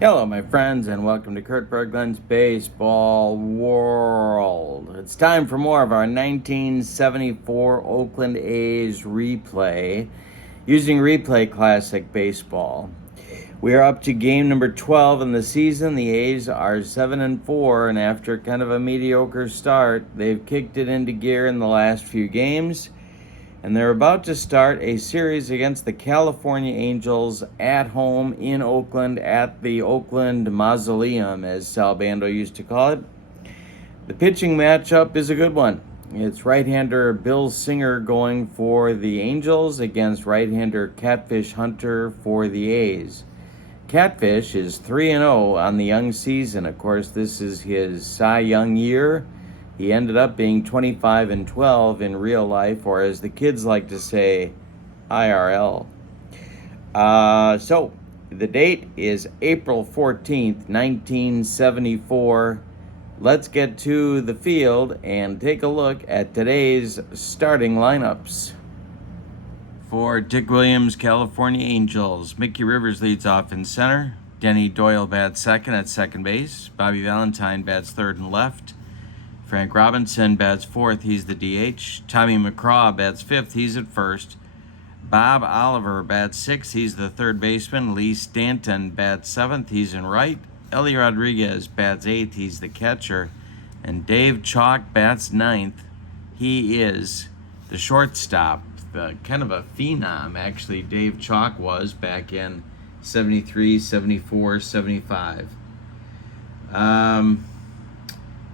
Hello, my friends, and welcome to Kurt Berglund's Baseball World. It's time for more of our 1974 Oakland A's replay using Replay Classic Baseball. We are up to game number 12 in the season. The A's are 7-4, and after kind of a mediocre start, they've kicked it into gear in the last few games. And they're about to start a series against the California Angels at home in Oakland at the Oakland Mausoleum, as Sal Bando used to call it. The pitching matchup is a good one. It's right-hander Bill Singer going for the Angels against right-hander Catfish Hunter for the A's. Catfish is 3-0 on the young season. Of course, this is his Cy Young year. He ended up being 25-12 in real life, or as the kids like to say, IRL. So the date is April 14th, 1974. Let's get to the field and take a look at today's starting lineups. For Dick Williams, California Angels, Mickey Rivers leads off in center. Denny Doyle bats second at second base. Bobby Valentine bats third and left. Frank Robinson bats fourth, he's the DH. Tommy McCraw bats fifth, he's at first. Bob Oliver bats sixth, he's the third baseman. Lee Stanton bats seventh, he's in right. Ellie Rodriguez bats eighth, he's the catcher. And Dave Chalk bats ninth, he is the shortstop. Kind of a phenom, actually, Dave Chalk was back in 73, 74, 75.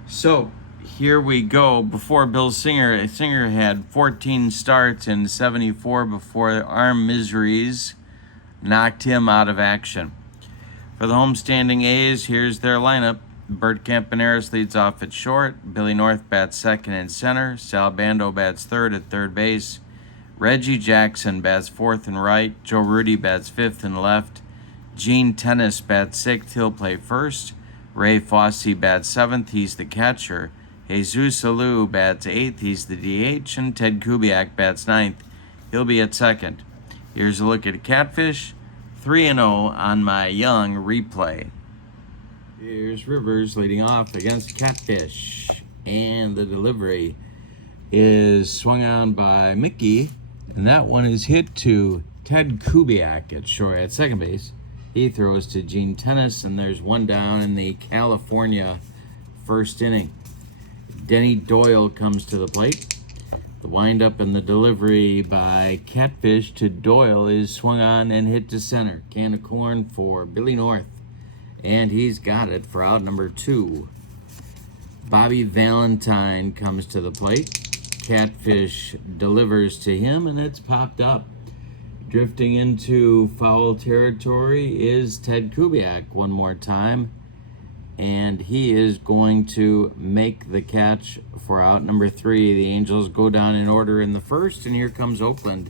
So here we go. Before Bill Singer had 14 starts in 74 before arm miseries knocked him out of action. For the homestanding A's, here's their lineup. Bert Campaneris leads off at short. Billy North bats second and center. Sal Bando bats third at third base. Reggie Jackson bats fourth and right. Joe Rudy bats fifth and left. Gene Tennis bats sixth, he'll play first. Ray Fosse bats seventh, he's the catcher. Jesus Alou bats eighth, he's the DH. And Ted Kubiak bats ninth, he'll be at second. Here's a look at Catfish, 3-0 on my young replay. Here's Rivers leading off against Catfish. And the delivery is swung on by Mickey. And that one is hit to Ted Kubiak at second base. He throws to Gene Tennis, and there's one down in the California first inning. Denny Doyle comes to the plate. The windup and the delivery by Catfish to Doyle is swung on and hit to center. Can of corn for Billy North, and he's got it for out number 2. Bobby Valentine comes to the plate. Catfish delivers to him, and it's popped up. Drifting into foul territory is Ted Kubiak one more time, and he is going to make the catch for out number 3. The Angels go down in order in the first, and here comes Oakland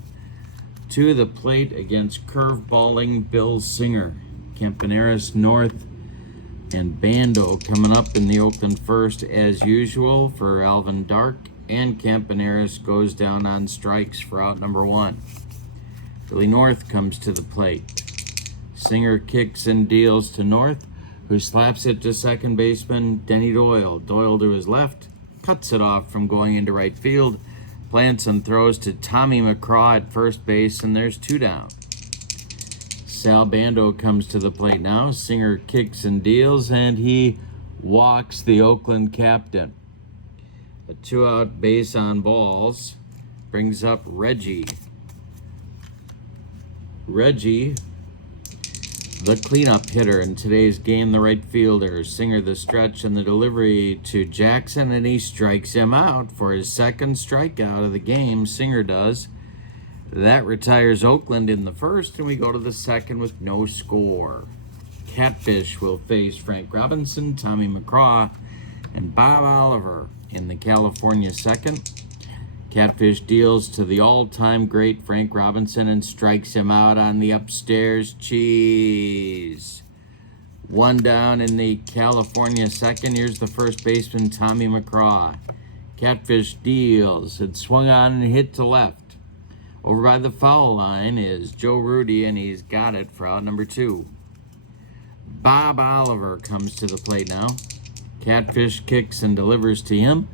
to the plate against curveballing Bill Singer. Campaneris, North, and Bando coming up in the Oakland first as usual for Alvin Dark, and Campaneris goes down on strikes for out number 1. Billy North comes to the plate. Singer kicks and deals to North, who slaps it to second baseman Denny Doyle. Doyle to his left, cuts it off from going into right field, plants and throws to Tommy McCraw at first base, and there's 2 down. Sal Bando comes to the plate now. Singer kicks and deals, and he walks the Oakland captain. A 2-out base on balls brings up Reggie. Reggie, the cleanup hitter in today's game, the right fielder. Singer the stretch and the delivery to Jackson, and he strikes him out for his second strikeout of the game. Singer does. That retires Oakland in the first, and we go to the second with no score. Catfish will face Frank Robinson, Tommy McCraw, and Bob Oliver in the California second. Catfish deals to the all-time great Frank Robinson and strikes him out on the upstairs cheese. 1 down in the California second. Here's the first baseman, Tommy McCraw. Catfish deals. It swung on and hit to left. Over by the foul line is Joe Rudy, and he's got it for out number 2. Bob Oliver comes to the plate now. Catfish kicks and delivers to him.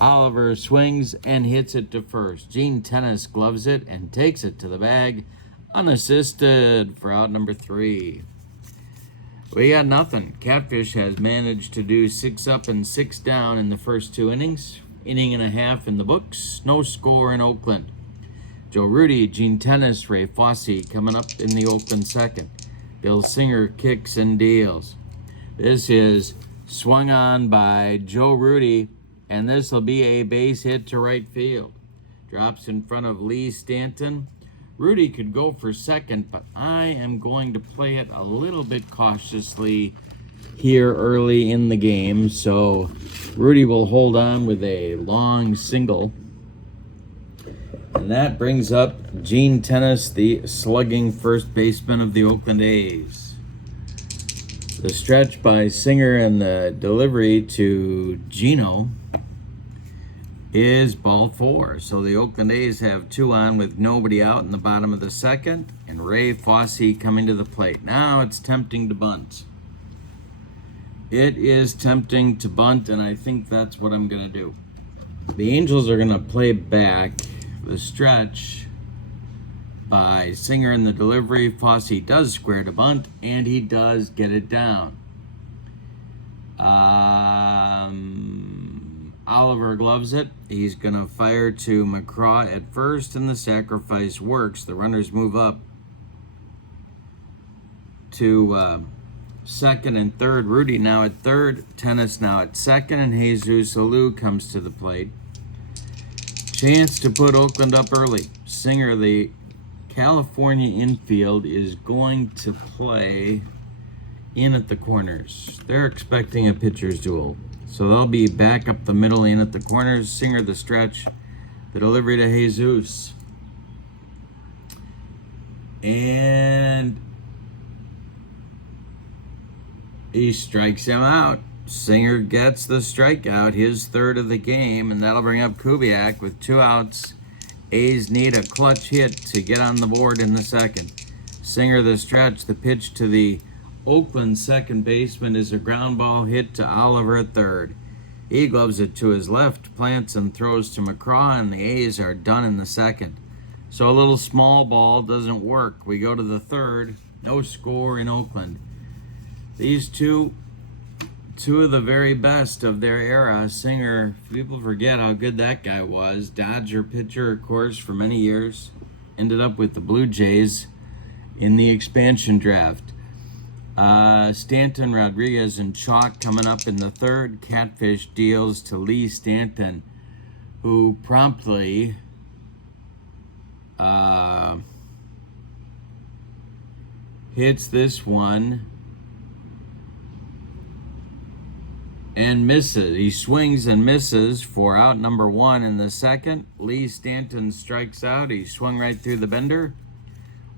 Oliver swings and hits it to first. Gene Tennis gloves it and takes it to the bag unassisted for out number 3. We got nothing. Catfish has managed to do 6 up and 6 down in the first 2 innings. Inning and a half in the books. No score in Oakland. Joe Rudy, Gene Tennis, Ray Fosse coming up in the Oakland second. Bill Singer kicks and deals. This is swung on by Joe Rudy, and this will be a base hit to right field. Drops in front of Lee Stanton. Rudy could go for second, but I am going to play it a little bit cautiously here early in the game. So Rudy will hold on with a long single. And that brings up Gene Tennis, the slugging first baseman of the Oakland A's. The stretch by Singer and the delivery to Gino is ball 4. So the Oakland A's have 2 on with nobody out in the bottom of the second, and Ray Fosse coming to the plate. Now it's tempting to bunt. It is tempting to bunt, and I think that's what I'm going to do. The Angels are going to play back the stretch by Singer in the delivery. Fosse does square to bunt, and he does get it down. Oliver gloves it. He's going to fire to McCraw at first, and the sacrifice works. The runners move up to second and third. Rudy now at third, Tennis now at second, and Jesus Alou comes to the plate. Chance to put Oakland up early. Singer, the California infield, is going to play in at the corners. They're expecting a pitcher's duel. So they'll be back up the middle, in at the corners. Singer the stretch, the delivery to Jesus. And he strikes him out. Singer gets the strikeout, his third of the game, and that'll bring up Kubiak with 2 outs. A's need a clutch hit to get on the board in the second. Singer the stretch, the pitch to the Oakland second baseman is a ground ball hit to Oliver at third. He gloves it to his left, plants and throws to McCraw, and the A's are done in the second. So a little small ball doesn't work. We go to the third. No score in Oakland. These two of the very best of their era. Singer, people forget how good that guy was. Dodger pitcher, of course, for many years. Ended up with the Blue Jays in the expansion draft. Stanton, Rodriguez, and Chalk coming up in the third. Catfish deals to Lee Stanton, who promptly hits this one and misses. He swings and misses for out number 1 in the second. Lee Stanton strikes out. He swung right through the bender.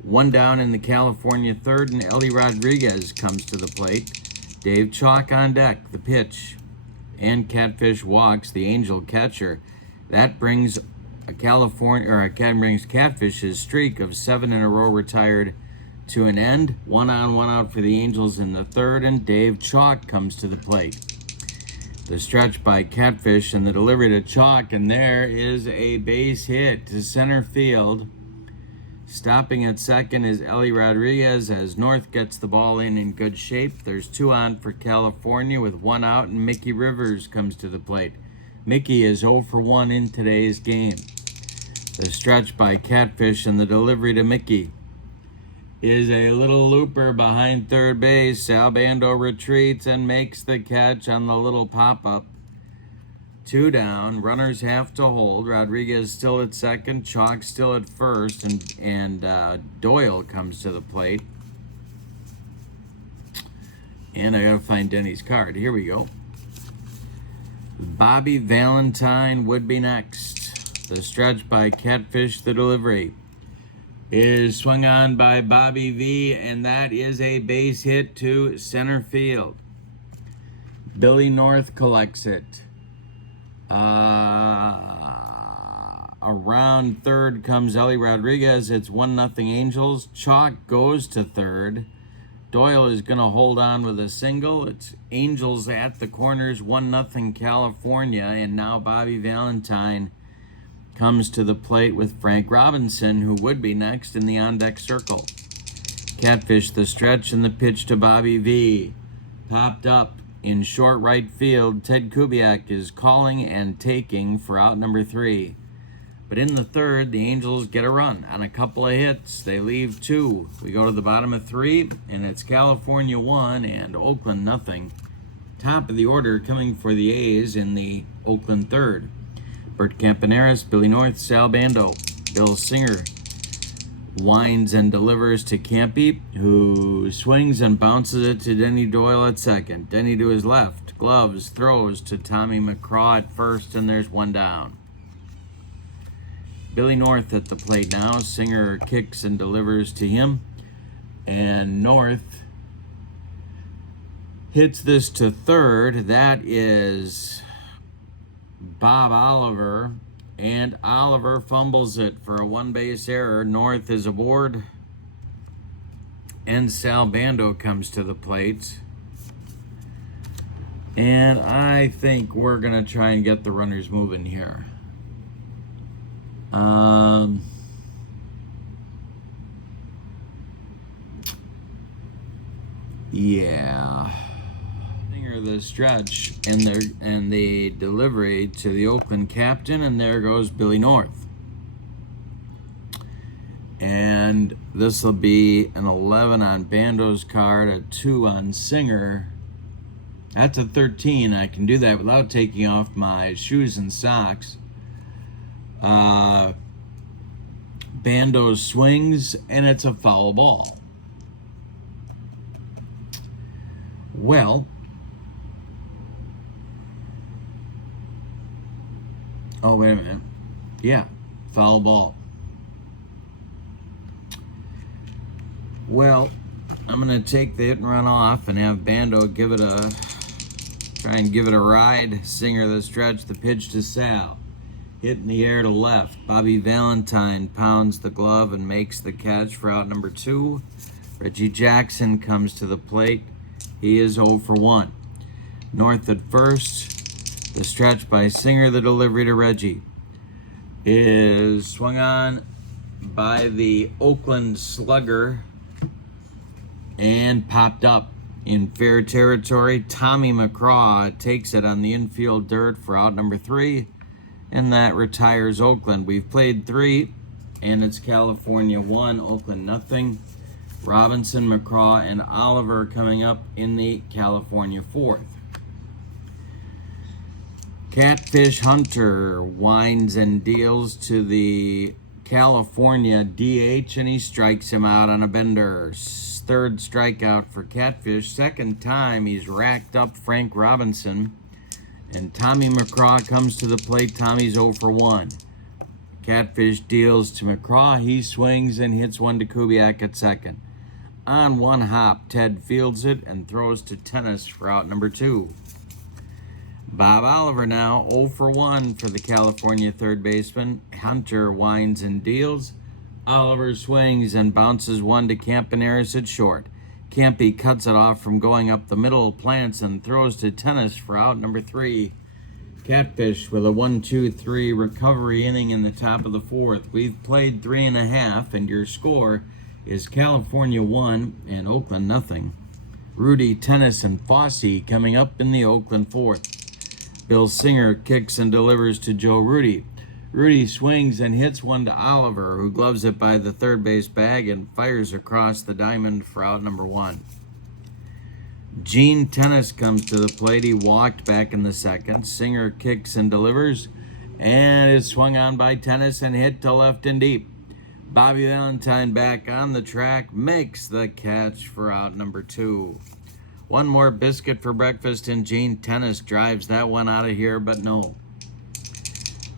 1 down in the California third, and Ellie Rodriguez comes to the plate. Dave Chalk on deck, the pitch, and Catfish walks the Angel catcher. That brings Catfish's streak of 7 in a row retired to an end. 1 on, 1 out for the Angels in the third, and Dave Chalk comes to the plate. The stretch by Catfish and the delivery to Chalk, and there is a base hit to center field. Stopping at second is Ellie Rodriguez as North gets the ball in good shape. There's 2 on for California with 1 out, and Mickey Rivers comes to the plate. Mickey is 0 for 1 in today's game. The stretch by Catfish and the delivery to Mickey is a little looper behind third base. Sal Bando retreats and makes the catch on the little pop-up. 2 down, runners have to hold. Rodriguez still at second, Chalk still at first, and Doyle comes to the plate. And I gotta find Denny's card. Here we go. Bobby Valentine would be next. The stretch by Catfish, the delivery is swung on by Bobby V, and that is a base hit to center field. Billy North collects it. Around third comes Ellie Rodriguez. It's 1-0 Angels. Chalk goes to third. Doyle is going to hold on with a single. It's Angels at the corners, 1-0 California. And now Bobby Valentine comes to the plate with Frank Robinson, who would be next in the on-deck circle. Catfish the stretch and the pitch to Bobby V. Popped up in short right field. Ted Kubiak is calling and taking for out number 3. But in the third, the Angels get a run on a couple of hits. They leave 2. We go to the bottom of 3, and it's California 1 and Oakland 0. Top of the order coming for the A's in the Oakland third. Bert Campaneris, Billy North, Sal Bando. Bill Singer winds and delivers to Campy, who swings and bounces it to Denny Doyle at second. Denny to his left, gloves, throws to Tommy McCraw at first, and there's 1 down. Billy North at the plate now. Singer kicks and delivers to him. And North hits this to third. That is Bob Oliver. And Oliver fumbles it for a 1-base error. North is aboard. And Sal Bando comes to the plate. And I think we're going to try and get the runners moving here. Yeah. Singer the stretch and the delivery to the Oakland captain, and there goes Billy North. And this will be an 11 on Bando's card, a 2 on Singer. That's a 13. I can do that without taking off my shoes and socks. Bando swings, and it's a foul ball. Well, oh, wait a minute. Yeah, foul ball. Well, I'm going to take the hit and run off and have Bando try and give it a ride. Singer the stretch, the pitch to Sal. Hit in the air to left. Bobby Valentine pounds the glove and makes the catch for out number 2. Reggie Jackson comes to the plate. He is 0 for 1. North at first. The stretch by Singer. The delivery to Reggie is swung on by the Oakland slugger and popped up in fair territory. Tommy McCraw takes it on the infield dirt for out number 3. And that retires Oakland. We've played 3, and it's California 1, Oakland 0. Robinson, McCraw, and Oliver coming up in the California 4th. Catfish Hunter winds and deals to the California DH, and he strikes him out on a bender. 3rd strikeout for Catfish. 2nd time he's racked up Frank Robinson. And Tommy McCraw comes to the plate. Tommy's 0 for 1. Catfish deals to McCraw. He swings and hits one to Kubiak at second. On one hop, Ted fields it and throws to Tennis for out number 2. Bob Oliver now 0 for 1 for the California third baseman. Hunter winds and deals. Oliver swings and bounces one to Campaneris at short. Campy cuts it off from going up the middle, plants, and throws to Tennis for out number 3. Catfish with a 1-2-3 recovery inning in the top of the 4th. We've played 3.5, and your score is California 1 and Oakland 0. Rudy, Tennis, and Fosse coming up in the Oakland 4th. Bill Singer kicks and delivers to Joe Rudy. Rudy swings and hits one to Oliver, who gloves it by the third base bag and fires across the diamond for out number 1. Gene Tennis comes to the plate. He walked back in the 2nd. Singer kicks and delivers, and it's swung on by Tennis and hit to left and deep. Bobby Valentine back on the track, makes the catch for out number 2. One more biscuit for breakfast, and Gene Tennis drives that one out of here, but no.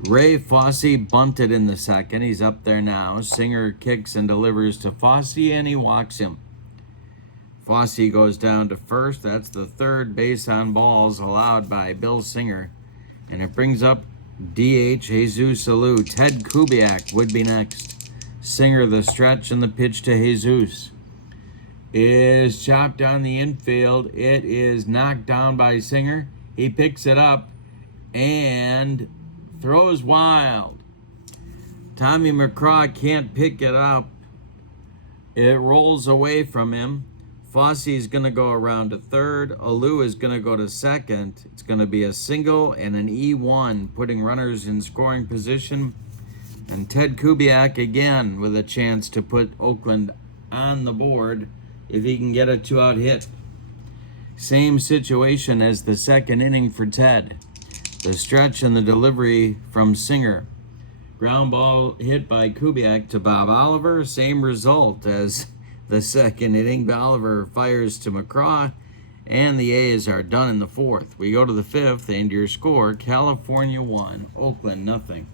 Ray Fosse bunted in the 2nd. He's up there now. Singer kicks and delivers to Fosse, and he walks him. Fosse goes down to first. That's the 3rd base on balls allowed by Bill Singer. And it brings up DH Jesus Alou. Ted Kubiak would be next. Singer the stretch and the pitch to Jesus. is chopped on the infield. It is knocked down by Singer. He picks it up and throws wild. Tommy McCraw can't pick it up. It rolls away from him. Fosse's going to go around to third. Alou is going to go to second. It's going to be a single and an E1, putting runners in scoring position. And Ted Kubiak again with a chance to put Oakland on the board if he can get a 2-out hit. Same situation as the second inning for Ted. The stretch and the delivery from Singer. Ground ball hit by Kubiak to Bob Oliver. Same result as the second inning. Oliver fires to McCraw, and the A's are done in the fourth. We go to the fifth, and your score: California 1, Oakland nothing.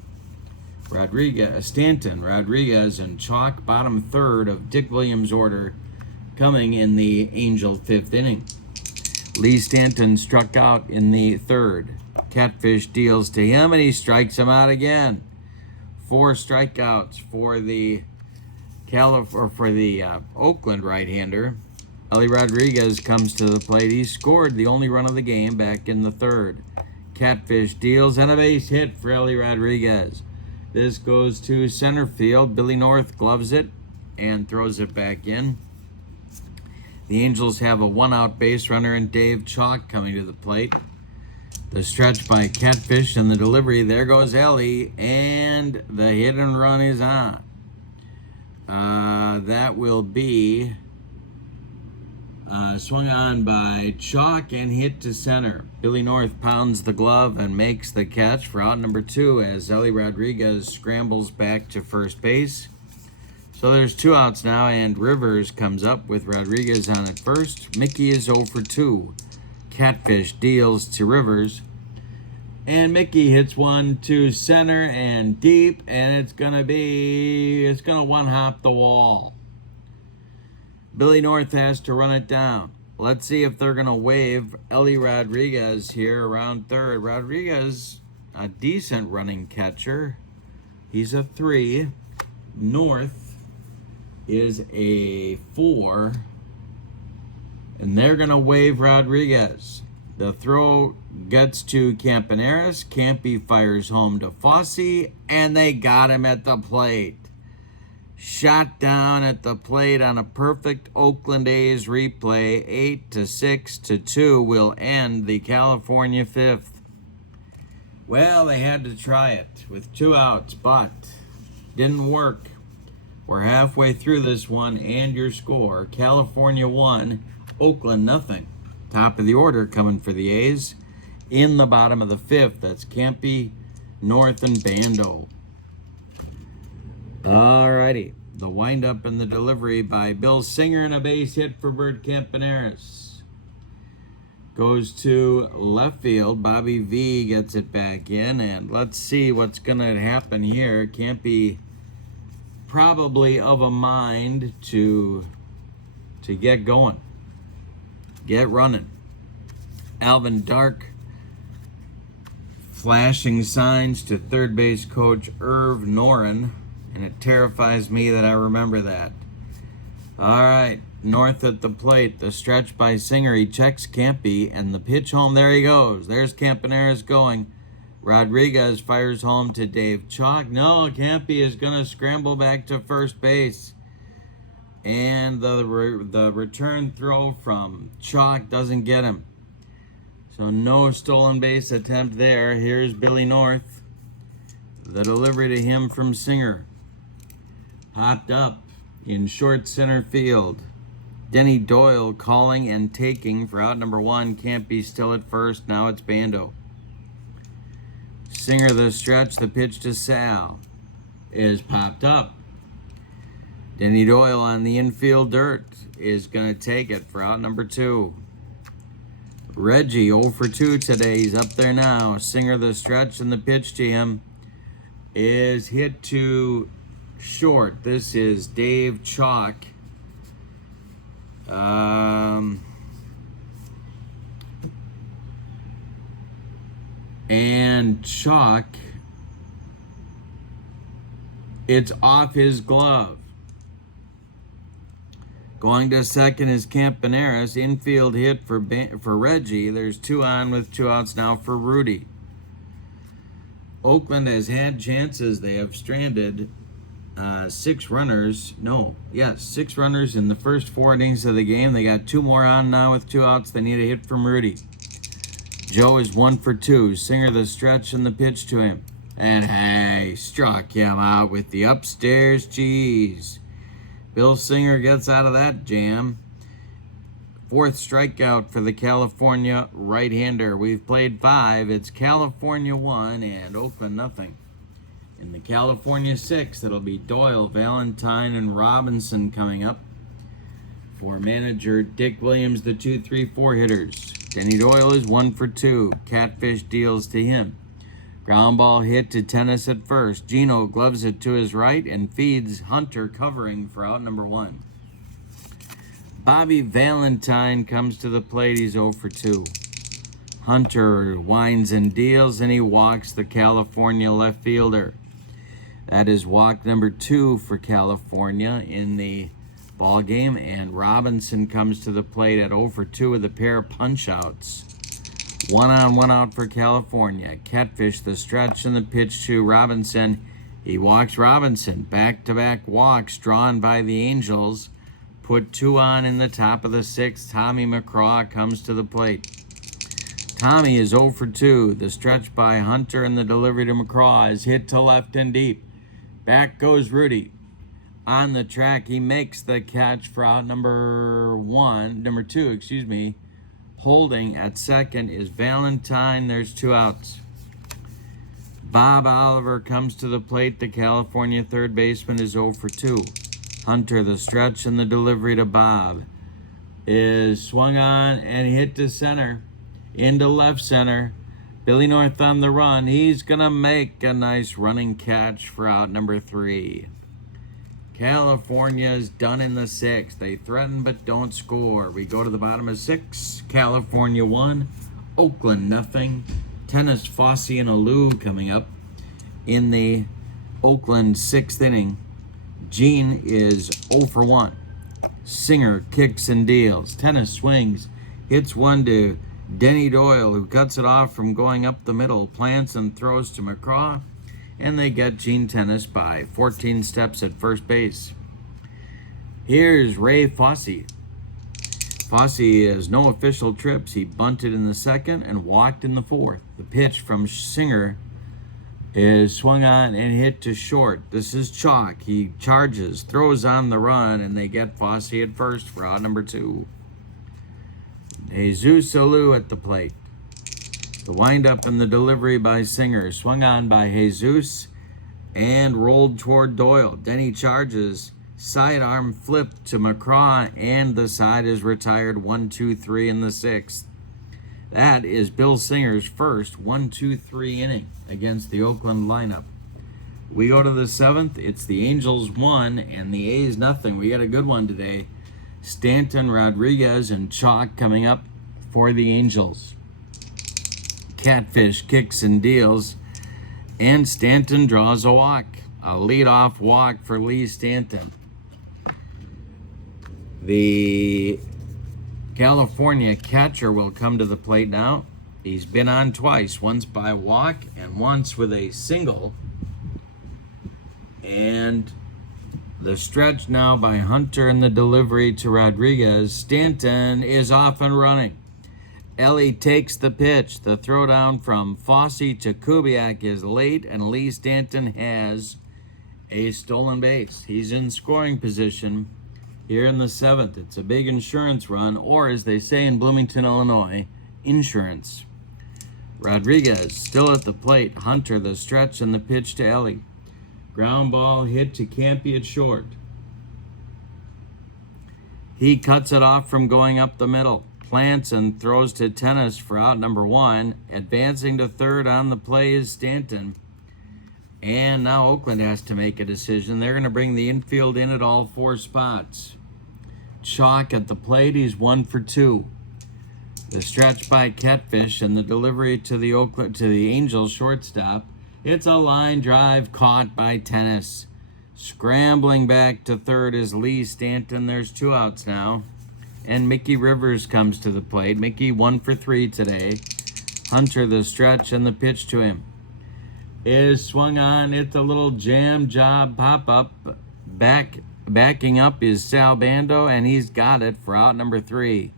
Stanton, Rodriguez, and Chalk, bottom third of Dick Williams' order, coming in the Angel fifth inning. Lee Stanton struck out in the third. Catfish deals to him, and he strikes him out again. 4 strikeouts for the Oakland right-hander. Ellie Rodriguez comes to the plate. He scored the only run of the game back in the third. Catfish deals and a base hit for Ellie Rodriguez. This goes to center field. Billy North gloves it and throws it back in. The Angels have a 1-out base runner and Dave Chalk coming to the plate. The stretch by Catfish and the delivery. There goes Ellie, and the hit and run is on. That will be swung on by Chalk and hit to center. Billy North pounds the glove and makes the catch for out number 2 as Ellie Rodriguez scrambles back to first base. So there's 2 outs now, and Rivers comes up with Rodriguez on at first. Mickey is 0 for 2. Catfish deals to Rivers, and Mickey hits one to center and deep, and it's gonna one-hop the wall. Billy North has to run it down. Let's see if they're gonna waive Ellie Rodriguez here around third. Rodriguez, a decent running catcher. He's a 3. North is a 4. And they're going to waive Rodriguez. The throw gets to Campaneris. Campy fires home to Fosse, and they got him at the plate. Shot down at the plate on a perfect Oakland A's replay. 8-6-2 will end the California fifth. Well, they had to try it with 2 outs, but didn't work. We're halfway through this one, and your score: California 1, Oakland nothing. Top of the order coming for the A's in the bottom of the fifth. That's Campy, North, and Bando. Alrighty. The windup and the delivery by Bill Singer, and a base hit for Bert Campaneris. Goes to left field. Bobby V gets it back in, and let's see what's going to happen here. Campy probably of a mind to get going. Get running. Alvin Dark flashing signs to third base coach Irv Noren, and it terrifies me that I remember that. All right, North at the plate. The stretch by Singer. He checks Campy, and the pitch home. There he goes. There's Campaneris going. Rodriguez fires home to Dave Chalk. No, Campy is going to scramble back to first base. And the return throw from Chalk doesn't get him. So no stolen base attempt there. Here's Billy North. The delivery to him from Singer. Popped up in short center field. Denny Doyle calling and taking for out number 1. Campy still at first. Now it's Bando. Singer the stretch. The pitch to Sal is popped up. Denny Doyle on the infield dirt is going to take it for out number 2. Reggie 0 for 2 today. He's up there now. Singer the stretch, and the pitch to him is hit to short. This is Dave Chalk. And Chalk, it's off his glove. Going to second is Campaneris. Infield hit for Reggie. There's 2 on with 2 outs now for Rudy. Oakland has had chances. They have stranded 6 runners. 6 runners in the first 4 innings of the game. They got 2 more on now with 2 outs. They need a hit from Rudy. Joe is 1 for 2. Singer the stretch and the pitch to him. And hey, struck him out with the upstairs cheese. Bill Singer gets out of that jam. 4th strikeout for the California right-hander. We've played 5. It's California 1 and Oakland nothing. In the California 6th, it'll be Doyle, Valentine, and Robinson coming up. For manager Dick Williams, the 2, 3, 4 hitters. Denny Doyle is 1 for 2. Catfish deals to him. Ground ball hit to Tennis at first. Gino gloves it to his right and feeds Hunter covering for out number 1. Bobby Valentine comes to the plate. He's 0 for 2. Hunter winds and deals, and he walks the California left fielder. That is walk number 2 for California in the ball game, and Robinson comes to the plate at 0 for 2 with a pair of punch-outs. 1 on, 1 out for California. Catfish the stretch and the pitch to Robinson. He walks Robinson. Back-to-back walks drawn by the Angels. Put 2 on in the top of the 6th. Tommy McCraw comes to the plate. Tommy is 0 for 2. The stretch by Hunter and the delivery to McCraw is hit to left and deep. Back goes Rudy. On the track, he makes the catch for out number 2. Holding at second is Valentine. There's 2 outs. Bob Oliver comes to the plate. The California third baseman is 0 for 2. Hunter, the stretch and the delivery to Bob, is swung on and hit to center, into left center. Billy North on the run. He's going to make a nice running catch for out number 3. California is done in the 6th. They threaten but don't score. We go to the bottom of 6. California 1, Oakland nothing. Tennis, Fossey, and Alou coming up in the Oakland 6th inning. Gene is 0 for 1. Singer kicks and deals. Tennis swings, hits 1 to Denny Doyle, who cuts it off from going up the middle, plants and throws to McCraw, and they get Gene Tennis by 14 steps at first base. Here's Ray Fossey. Fossey has no official trips. He bunted in the 2nd and walked in the 4th. The pitch from Singer is swung on and hit to short. This is chalk. He charges, throws on the run, and they get Fossey at first for out number 2. Jesus Alou at the plate. The windup and the delivery by Singer, swung on by Jesus and rolled toward Doyle. Denny charges, sidearm flip to McCraw, and the side is retired. 1-2-3 in the 6th. That is Bill Singer's first 1-2-3 inning against the Oakland lineup. We go to the 7th. It's the Angels 1 and the A's nothing. We got a good one today. Stanton, Rodriguez, and Chalk coming up for the Angels. Catfish kicks and deals, and Stanton draws a walk. A leadoff walk for Lee Stanton. The California catcher will come to the plate now. He's been on twice, once by walk and once with a single. And the stretch now by Hunter and the delivery to Rodriguez. Stanton is off and running. Ellie takes the pitch. The throwdown from Fossey to Kubiak is late, and Lee Stanton has a stolen base. He's in scoring position here in the 7th. It's a big insurance run, or as they say in Bloomington, Illinois, insurance. Rodriguez still at the plate. Hunter the stretch and the pitch to Ellie. Ground ball hit to Campy at short. He cuts it off from going up the middle. Plants and throws to Tennis for out number 1. Advancing to third on the play is Stanton. And now Oakland has to make a decision. They're going to bring the infield in at all 4 spots. Chalk at the plate. He's 1 for 2. The stretch by Catfish and the delivery to the Angels shortstop. It's a line drive caught by Tennis. Scrambling back to third is Lee Stanton. There's 2 outs now. And Mickey Rivers comes to the plate. Mickey 1 for 3 today. Hunter the stretch and the pitch to him is swung on. It's a little jam job pop up. Backing up is Sal Bando, and he's got it for out number 3.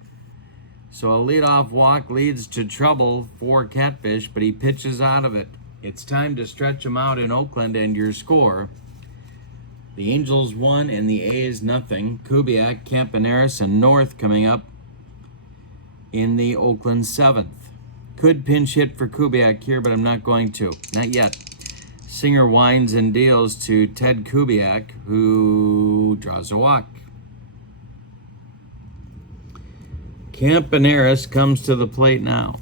So a leadoff walk leads to trouble for Catfish, but he pitches out of it. It's time to stretch him out in Oakland, and your score: the Angels 1 and the A's nothing. Kubiak, Campaneris, and North coming up in the Oakland 7th. Could pinch hit for Kubiak here, but I'm not going to. Not yet. Singer winds and deals to Ted Kubiak, who draws a walk. Campaneris comes to the plate now.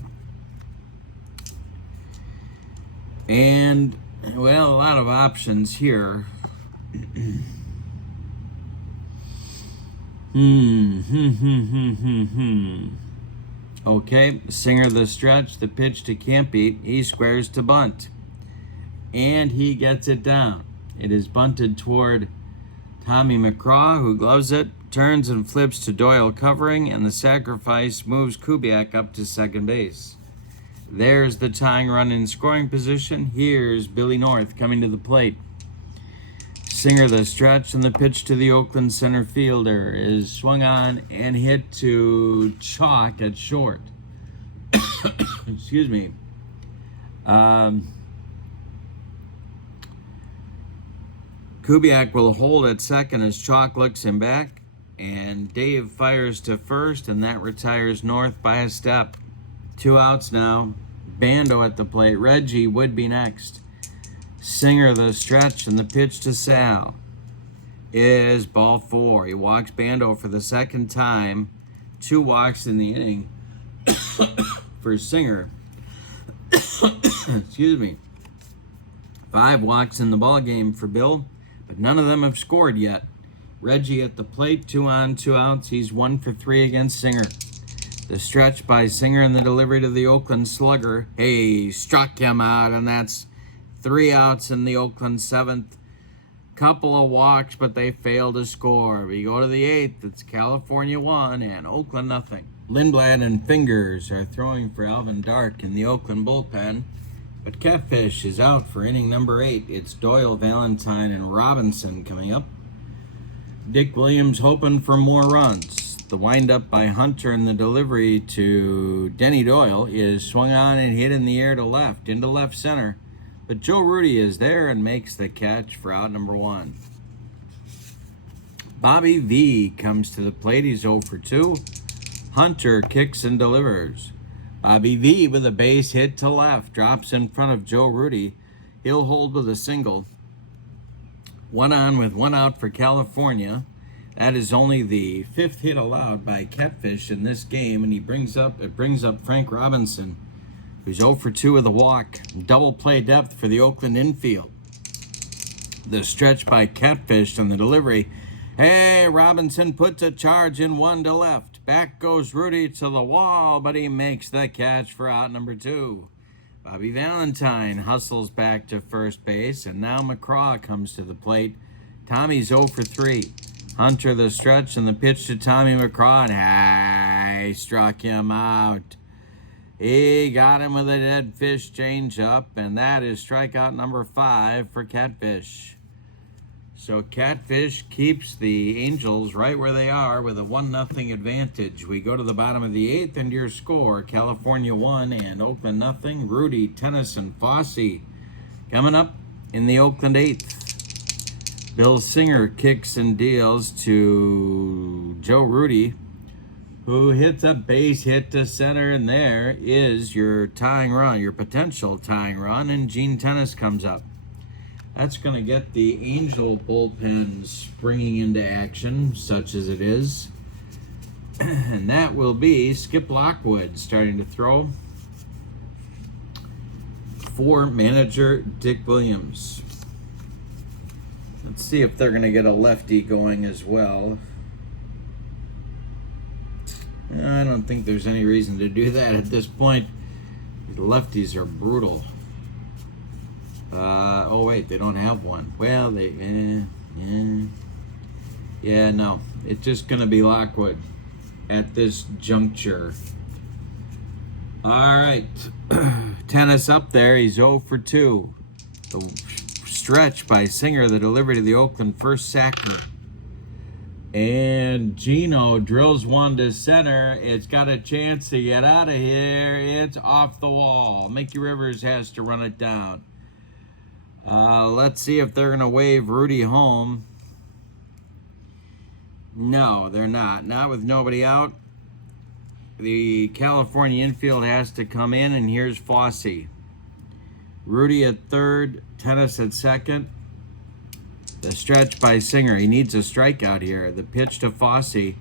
And, well, a lot of options here. Okay, Singer the stretch, the pitch to Campy. He squares to bunt. And he gets it down. It is bunted toward Tommy McCraw, who gloves it, turns and flips to Doyle covering, and the sacrifice moves Kubiak up to second base. There's the tying run in scoring position. Here's Billy North coming to the plate. Singer the stretch, and the pitch to the Oakland center fielder is swung on and hit to Chalk at short. Excuse me. Kubiak will hold at second as Chalk looks him back, and Dave fires to first, and that retires North by a step. 2 outs now. Bando at the plate. Reggie would be next. Singer the stretch, and the pitch to Sal is ball 4. He walks Bando for the second time. 2 walks in the inning for Singer. Excuse me. 5 walks in the ball game for Bill, but none of them have scored yet. Reggie at the plate, 2 on, 2 outs. He's 1 for 3 against Singer. The stretch by Singer and the delivery to the Oakland slugger. Hey, struck him out, and that's 3 outs in the Oakland 7th. Couple of walks, but they fail to score. We go to the 8th. It's California 1 and Oakland nothing. Lindblad and Fingers are throwing for Alvin Dark in the Oakland bullpen, but Catfish is out for inning number 8. It's Doyle, Valentine, and Robinson coming up. Dick Williams hoping for more runs. The windup by Hunter and the delivery to Denny Doyle is swung on and hit in the air to left, into left center. But Joe Rudy is there and makes the catch for out number 1. Bobby V comes to the plate. He's 0 for 2. Hunter kicks and delivers. Bobby V with a base hit to left. Drops in front of Joe Rudy. He'll hold with a single. 1 on with 1 out for California. That is only the 5th hit allowed by Catfish in this game, and it brings up Frank Robinson, who's 0 for 2 with a walk. Double play depth for the Oakland infield. The stretch by Catfish on the delivery. Hey, Robinson puts a charge in 1 to left. Back goes Rudy to the wall, but he makes the catch for out number 2. Bobby Valentine hustles back to first base, and now McCraw comes to the plate. Tommy's 0 for 3. Hunter the stretch and the pitch to Tommy McCraw, and he struck him out. He got him with a dead fish changeup, and that is strikeout number 5 for Catfish. So Catfish keeps the Angels right where they are with a 1-0 advantage. We go to the bottom of the 8th, and your score: California 1 and Oakland nothing. Rudy, Tennyson, Fossey coming up in the Oakland 8th. Bill Singer kicks and deals to Joe Rudy, who hits a base hit to center, and there is your tying run, your potential tying run, and Gene Tennis comes up. That's going to get the Angel bullpen springing into action, such as it is. And that will be Skip Lockwood starting to throw for manager Dick Williams. Let's see if they're going to get a lefty going as well. I don't think there's any reason to do that at this point. The lefties are brutal. Oh wait, they don't have one. Well, Yeah, no. It's just going to be Lockwood at this juncture. All right. Tennis up there. He's 0 for 2. The stretch by Singer, the delivery to the Oakland first sacker. And Gino drills one to center. It's got a chance to get out of here. It's off the wall. Mickey Rivers has to run it down. Let's see if they're going to wave Rudy home. No, they're not. Not with nobody out. The California infield has to come in, and here's Fosse. Rudy at third, Tennis at second. The stretch by Singer. He needs a strikeout here. The pitch to Fosse.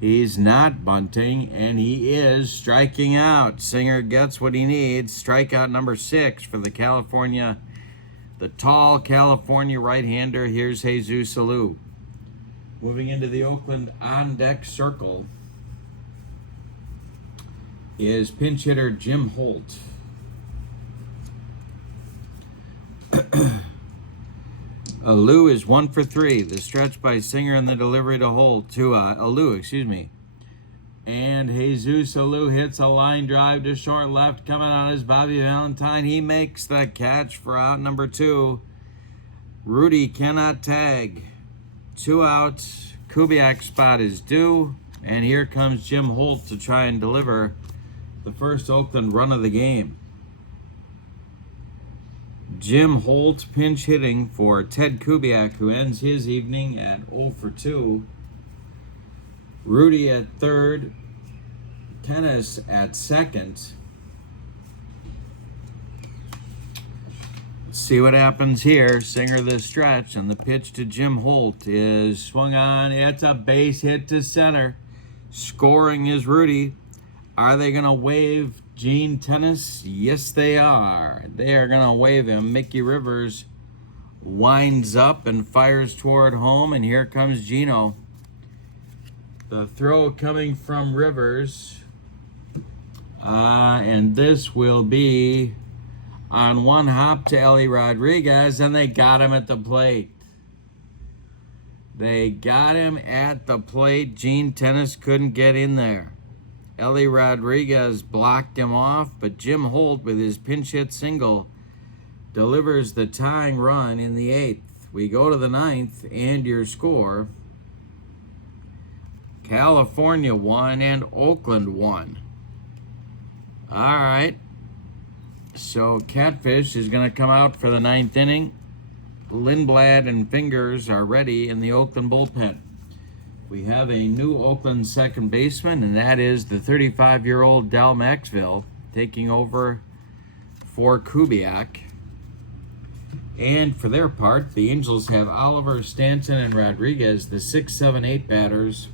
He's not bunting, and he is striking out. Singer gets what he needs. Strikeout number 6 for the tall California right-hander. Here's Jesus Alou. Moving into the Oakland on-deck circle is pinch hitter Jim Holt. Alou is 1 for 3. The stretch by Singer and the delivery to Holt to Alou, excuse me. And Jesus Alou hits a line drive to short left. Coming on is Bobby Valentine. He makes the catch for out number 2. Rudy cannot tag. 2 outs. Kubiak's spot is due. And here comes Jim Holt to try and deliver the first Oakland run of the game. Jim Holt pinch hitting for Ted Kubiak, who ends his evening at 0 for 2. Rudy at third. Tennis at second. Let's see what happens here. Singer the stretch, and the pitch to Jim Holt is swung on. It's a base hit to center. Scoring is Rudy. Are they going to wave Gene Tennis? Yes, they are. They are going to wave him. Mickey Rivers winds up and fires toward home, and here comes Gino. The throw coming from Rivers. And this will be on one hop to Ellie Rodriguez, and they got him at the plate. They got him at the plate. Gene Tennis couldn't get in there. Ellie Rodriguez blocked him off, but Jim Holt, with his pinch hit single, delivers the tying run in the 8th. We go to the 9th, and your score: California 1 and Oakland 1. All right. So Catfish is going to come out for the 9th inning. Lindblad and Fingers are ready in the Oakland bullpen. We have a new Oakland second baseman, and that is the 35-year-old Del Maxville taking over for Kubiak. And for their part, the Angels have Oliver, Stanton, and Rodriguez, the 6, 7, 8 batters,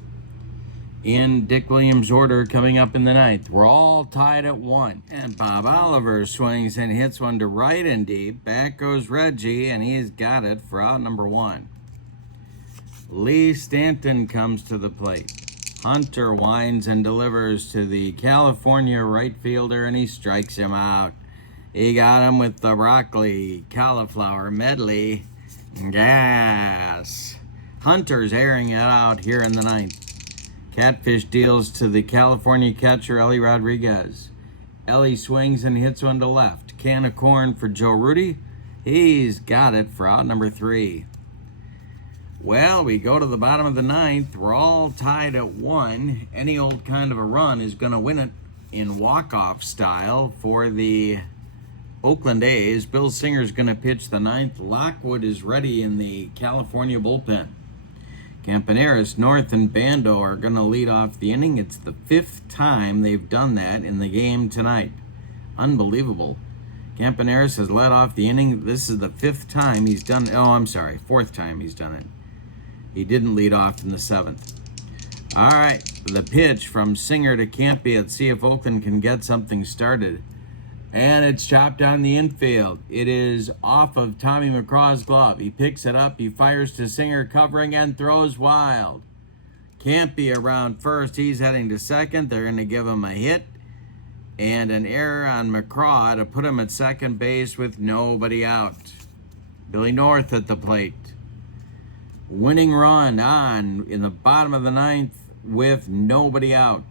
in Dick Williams' order coming up in the 9th. We're all tied at 1. And Bob Oliver swings and hits one to right and deep. Back goes Reggie, and he's got it for out number 1. Lee Stanton comes to the plate. Hunter winds and delivers to the California right fielder, and he strikes him out. He got him with the broccoli cauliflower medley. Gas. Hunter's airing it out here in the 9th. Catfish deals to the California catcher, Ellie Rodriguez. Ellie swings and hits one to left. Can of corn for Joe Rudy. He's got it for out number 3. Well, we go to the bottom of the 9th. We're all tied at 1. Any old kind of a run is going to win it in walk-off style for the Oakland A's. Bill Singer's going to pitch the 9th. Lockwood is ready in the California bullpen. Campaneris, North, and Bando are going to lead off the inning. It's the 5th time they've done that in the game tonight. Unbelievable. Campaneris has led off the inning. This is the 5th time he's done. Oh, I'm sorry. 4th time he's done it. He didn't lead off in the 7th. All right. The pitch from Singer to Campy. Let's see if Oakland can get something started. And it's chopped on the infield. It is off of Tommy McCraw's glove. He picks it up. He fires to Singer, covering, and throws wild. Campy around first. He's heading to second. They're going to give him a hit and an error on McCraw to put him at second base with nobody out. Billy North at the plate. Winning run on in the bottom of the ninth with nobody out.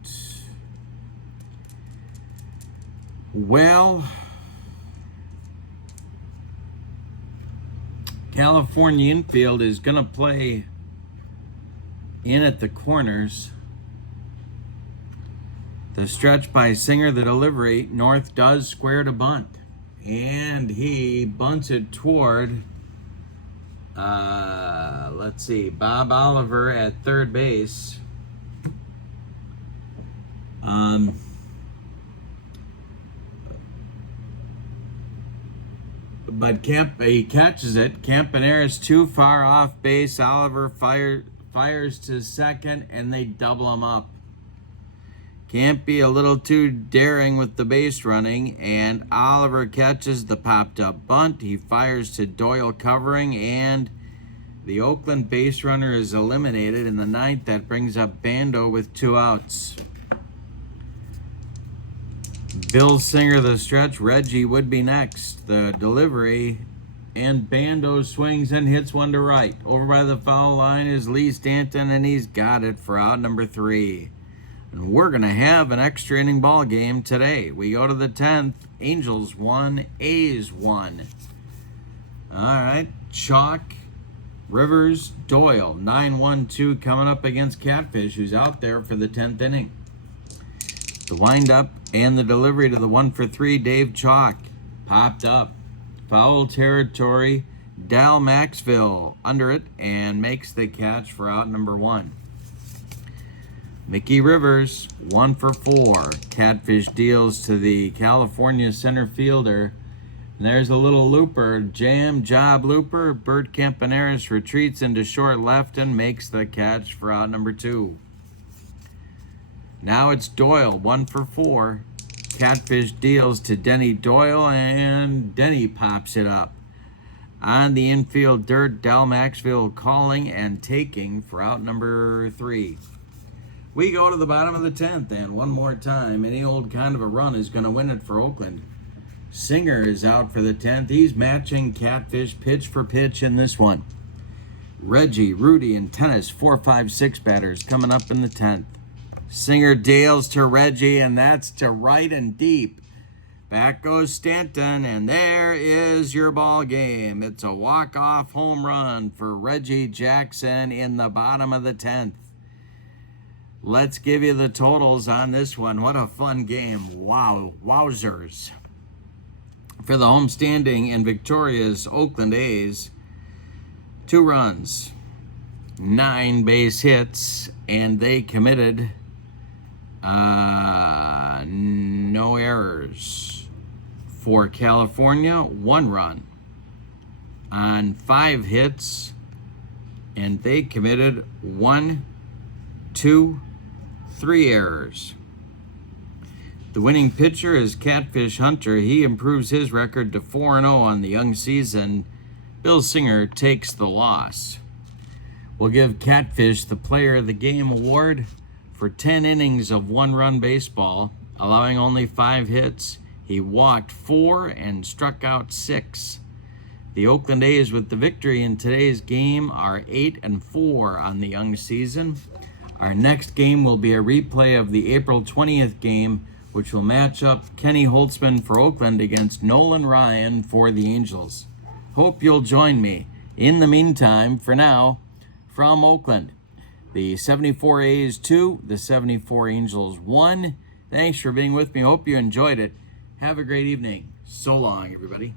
Well, California infield is going to play in at the corners. The stretch by Singer, the delivery. North does square to bunt. And he bunts it toward, let's see, Bob Oliver at third base. But he catches it. Campaneris too far off base. Oliver fires to second, and they double him up. Can't be a little too daring with the base running, and Oliver catches the popped up bunt. He fires to Doyle covering, and the Oakland base runner is eliminated in the ninth. That brings up Bando with 2 outs. Bill Singer the stretch. Reggie would be next. The delivery, and Bando swings and hits one to right. Over by the foul line is Lee Stanton, and he's got it for out number 3. And we're going to have an extra inning ball game today. We go to the 10th. Angels 1, A's 1. All right. Chalk, Rivers, Doyle. 9-1-2 coming up against Catfish, who's out there for the 10th inning. The windup and the delivery to the 1-for-3, Dave Chalk. Popped up. Foul territory. Dal Maxville under it and makes the catch for out number 1. Mickey Rivers, 1-for-4. Catfish deals to the California center fielder. And there's a little looper, jam job looper. Bert Campaneris retreats into short left and makes the catch for out number 2. Now it's Doyle, 1-for-4. Catfish deals to Denny Doyle, and Denny pops it up. On the infield dirt, Dal Maxville calling and taking for out number 3. We go to the bottom of the 10th, and one more time, any old kind of a run is going to win it for Oakland. Singer is out for the 10th. He's matching Catfish pitch for pitch in this one. Reggie, Rudy, and Tennis, 4, 5, 6 batters coming up in the 10th. Singer deals to Reggie, and that's to right and deep. Back goes Stanton, and there is your ball game. It's a walk-off home run for Reggie Jackson in the bottom of the 10th. Let's give you the totals on this one. What a fun game. Wow, wowzers. For the homestanding and victorious Oakland A's, 2 runs, 9 base hits, and they committed no errors. For California, 1 run on 5 hits, and they committed 1, 2, 3 errors. The winning pitcher is Catfish Hunter. He improves his record to 4-0 on the young season. Bill Singer takes the loss. We'll give Catfish the Player of the Game award for 10 innings of 1-run baseball, allowing only 5 hits. He walked 4 and struck out 6. The Oakland A's with the victory in today's game are 8-4 on the young season. Our next game will be a replay of the April 20th game, which will match up Kenny Holtzman for Oakland against Nolan Ryan for the Angels. Hope you'll join me. In the meantime, for now, from Oakland, the 74 A's 2, the 74 Angels 1. Thanks for being with me. Hope you enjoyed it. Have a great evening. So long, everybody.